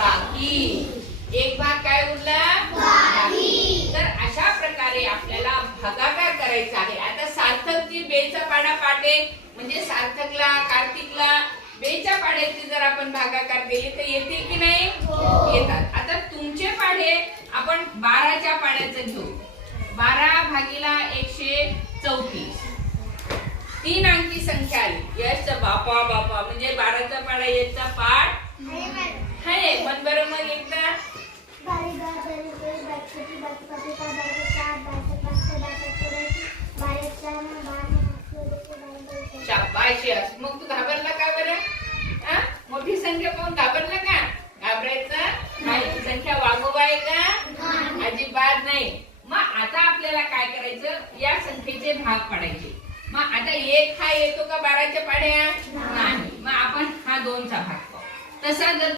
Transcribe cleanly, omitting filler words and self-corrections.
बाकी. एक भाग काय उरला बाकी. तर अशा प्रकारे आपल्याला भागाकार करायचा आहे. आता सार्थकची बेचा पाडा पाटे म्हणजे सार्थकला कार्तिकला बेच्या पाड्याची जर आपण भागाकार दिले तर येते की नाही येतात. आता तुमचे पाढे आपण 12च्या पाड्याचं घेऊ. 12 भागीला 134 3 अंकी संख्या आली. यश बापा बापा म्हणजे 12चा पाडा याचा पाठ आहे. मन बरं मग एकदा शाबाशी. मग तू घाबरला का बरं? मोठी संख्या पाहून घाबरला का? घाबरायचं नाही. संख्या वागोबा आहे का? अजिबात नाही. मग आता आपल्याला काय करायचं? या संख्येचे भाग पाडायचे. मग आता 1 हा येतो का 12च्या पाड्या? नाही. मग आपण हा 2चा भाग पाहू. तसा जर